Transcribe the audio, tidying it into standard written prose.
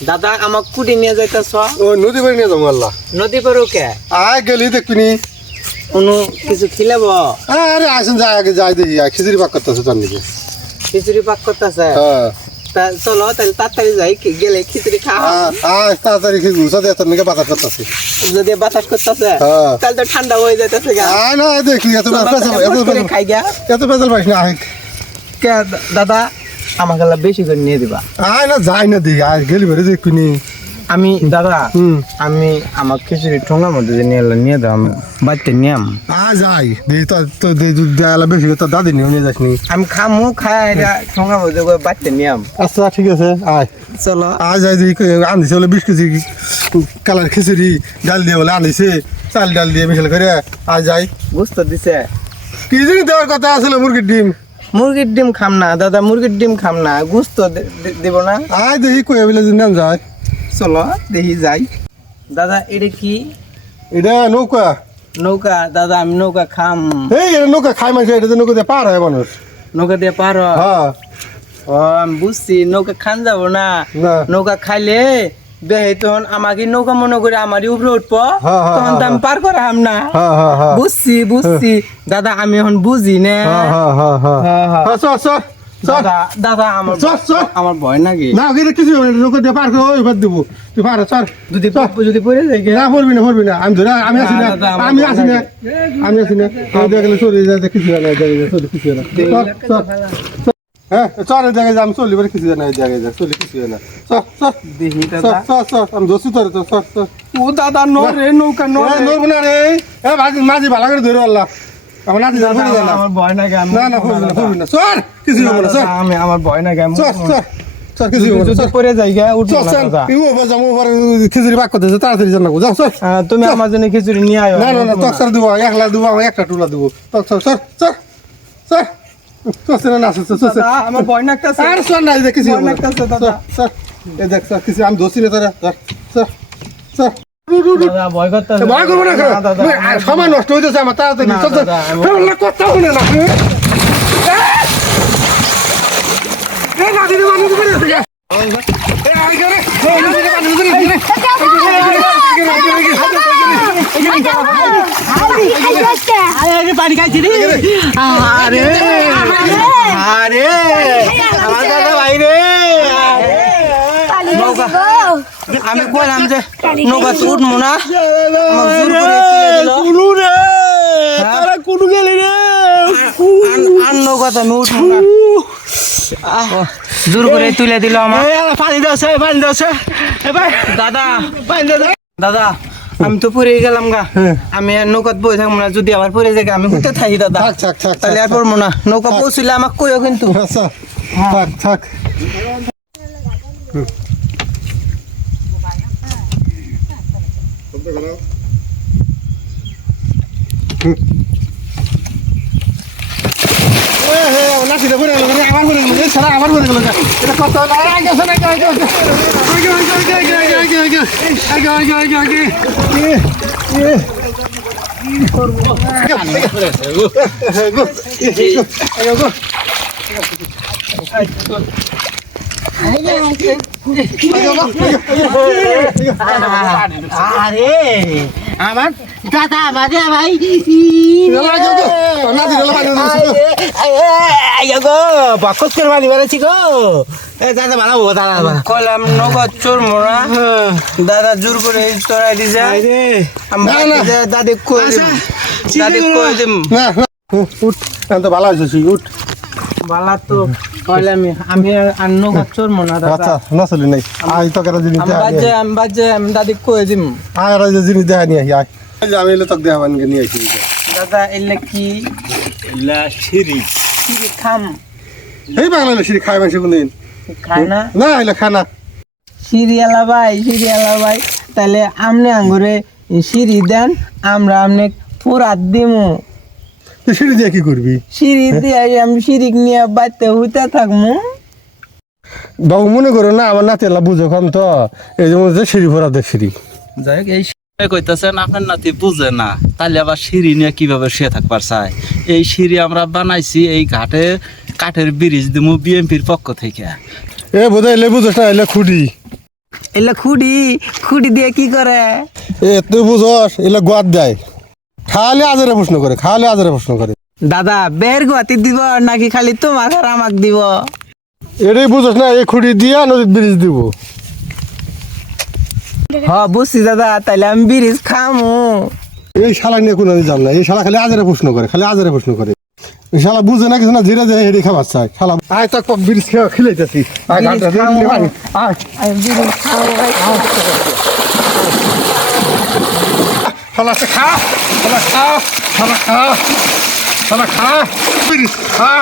দাদা আমাক কুটি নিয়ে যাইতাছ ও নদী বাড়ি নিয়ে যাবো আল্লাহ নদী পারো কে আয় গেলি দেখবিনি অনু কিছু খিলাব আরে আসেন যাই আগে যাই দেখি খিচুড়ি পাক করতেছে তার নিকে খিচুড়ি পাক করতেছে হ্যাঁ তা চলো তাহলে তাড়াতাড়ি যাই গেলে খিচুড়ি খাওয়া আয় তাড়াতাড়ি গুছা দিয়ে তার নিকে বাতাস করতেছে যদি বাতাস করতেছে হ্যাঁ। তাহলে তো ঠান্ডা হয়ে যাইতেছে গা আয় না দেখি এত খাই গা পেছাল পাইস না আয় কে দাদা আমাকে বেশি করে নিয়ে দিবা আয় না যাই না দেখি আয় গেলি বেড়ে দেখবিনি আমি দাদা আমি আমার খিচুড়ি ঠোঙার মধ্যে যে নিয়ে দাও বাড়িতে নিয়াম আয় যাই দেখি তো দেয়ালা বেশি তোর দাদি নিয়ে যাস নি আমি খামু খাই ঠোঙার মধ্যে বাড়িতে নিয়াম আচ্ছা ঠিক আছে আয় চলো আয় যাই দেখি আনদিছে বলে 20 কেজি কালার খিচুড়ি ডাল দিয়ে বলে আনিছে চাল ডাল দিয়ে মিশাল করে আয় যাই বুঝতে দিছে কি জানি দেওয়ার কথা আসলে মুরগির ডিম মুরগির ডিম খাম না দাদা মুরগির ডিম খাম না গুস্ত দেব না আয় দেখি কয়ে বলে নাম যায় চলো দেখি যাই দাদা এটা কি এটা নৌকা নৌকা দাদা আমি নৌকা খাম এই এটা নৌকা খাই মানুষ এটা নৌকা দিয়ে পার হয় মানুষ নৌকা দিয়ে পারো হ্যাঁ ও আমি বুঝছি নৌকা খান যাবো না না। নৌকা খাইলে দেহে তখন আমাকে নৌকা মনে করে আমারই উপরে উঠবো হ্যাঁ, হ্যাঁ, তখন তো আমি পার করাম না হ্যাঁ হ্যাঁ হ্যাঁ বুঝছি দাদা আমি এখন বুঝি না হ্যাঁ হ্যাঁ হ্যাঁ হ্যাঁ হ্যাঁ, হ্যাঁ। হ্যাঁ চল চল চল দাদা দাদা আমার চল। আমার ভয় নাকি না এটা কিছু হবে না, নৌকা দিয়ে পার করে ওই ভাত দেবো তুই পার চল যদি পড়ে যায় না পড়বি না আমি ধরে আমি আসি না না, দাদা, আমার আমি আসি না ভয় আমি আসি না দেখলে চলে যায় কিছু হয় না কিছু হয় না চল চল হ্যাঁ চল দেখে যা আমি চলি বলে কিছু হয় না দেখে যা চলি কিছু হয় না চল চল দেখি চল দাদা চল চল আমি দোষী তোর তো চল চল ও দাদা নরে নৌকা নরে নড়বো না রে এ মাঝি ভালো করে ধরে আল্লাহ আমার নাতি দাদা, পড়ে যায় না আমার ভয় নাকি আমি না না পড়বি না চল কিছু হবে না চল আমি আমার ভয় নাকি আমি চল চল চল কিছু হবে না যদি চল পড়ে যাই গা উঠবো চল না চল দাদা ইউ ওপর যাবো ওপর খিচুড়ি পাক করতেছে তাড়াতাড়ি জানা যাও চল তুমি আমার জন্য খিচুড়ি নিয়ে আয় না না না তক্সার দেবো একলা দেবো আমার একটা টুলা দেবো তক্সার চল চল চল চল না চল চল চল আমার ভয় লাগতেছে আর চল না এই কিছু ভয় লাগতেছে দাদা চল এই দেখ চল কিছু আমি দোষী না তোরা চল চল চল দাদা ভয় করতেছে ভয় করবো না দাদা সময় নষ্ট হইতেছে আমার তাড়াতাড়ি না, চল চল দাদা, আমি- কথা শুনে না পানি খাইছি রে আরে আরে আমার দাদা ভাই রে নৌকা আমি কইলাম যে নৌকা তো উঠবো না আমার জোর করে তুলে দিল। তারা কোন গেলি রে আর নৌকা তো আমি উঠবো না জোর করে তুলে দিল আমার পানি দাও দাদা দাদা আমি তো পড়ে গেলাম গা আমি আর নৌকাত বই থাকবো না যদি আবার পড়ে যায় আমি উঠতে থাকি দাদা থাক থাক থাক তাহলে আর পড়বো না নৌকা পৌঁছলে আমাকে কইও কিন্তু আচ্ছা থাক থাক নাচিতে পড়ে গেল আবার পড়ে গেল সারা আবার পড়ে গেল এটা কত আগে শোনা আগে আগে আগে আগে আগে আগে আগে আগে আগে আগে আরে আমার দাদা বাজে ভাই বাকস করে মালি বেড়েছি গো দাদা ভালো দাদা কইলাম নগদ চোর মোরা দাদা জোর করে চড়াই দিছে দাদি কই দিম দাদি কই দিম উঠ তো ভালো হয়েছে উঠ বালা তো কইলাম আমি আর নগদ চোর মোনা দাদা আচ্ছা না চলি নাই আয় তো কেন জিনিস আমি বাজে আমি দাদি কই দিম আয় আর জিনিস দেখা নিয়ে আয় আমি এলে তোকে দেখাবান নিয়ে আসি দাদা এলে কি লা সিঁড়ি সিঁড়ি খাম এই বাংলা সিঁড়ি খাই মানুষ কোনদিন খানা না এলে খানা সিরিয়ালা ভাই তাহলে আমনে আঙ্গুরে সিঁড়ি দেন আমরা আমনে পুরাত দিমু তুই সিঁড়ি দিয়ে কি করবি সিঁড়ি দিয়ে আমি সিঁড়ি নিয়ে বাড়িতে হইতে থাকমু বাবু মনে করো না আমার নাতি এলা বুঝো কম তো এই যেমন যে সিঁড়ি ভরা দেখ সিঁড়ি যাই হোক এই কইতেছেন আপনার নাতি বুঝে না তাহলে আবার সিঁড়ি নিয়ে কিভাবে শুয়ে থাকবার চাই এই সিঁড়ি আমরা বানাইছি এই ঘাটে কাঠের ব্রিজ দিমু বিএমপির পক্ষ থেকে এ বোধহয় এলে বুঝোস না এলে খুঁড়ি এলা খুঁড়ি খুঁড়ি দিয়ে কি করে? এ তুই বুঝস এগুলো গোয়াত দেয়, খালি আজারে প্রশ্ন করে, খালি আজারে প্রশ্ন করে। দাদা বের গুয়াতি দিব নাকি খালি তোমাকে আর আমাক দিব? এটাই বুঝস না, এই খুঁড়ি দিয়া নদীর ব্রিজ দিব। হ বুঝছি দাদা, তাইলে আমি ব্রিজ খামু। এই শালা নিয়ে কোনো যাম না, এই শালা খালি আজারে প্রশ্ন করে, খালি আজারে প্রশ্ন করে। এই শালা বুঝে না কিছু না, ধীরে ধীরে হেঁটে খাবার চায় শালা। আয় তক ব্রিজ খেলাইতেছি, আয় ঘাটটা আয় শালা খা, শালা খা, শালা খা, শালা খা, ব্রিজ খা।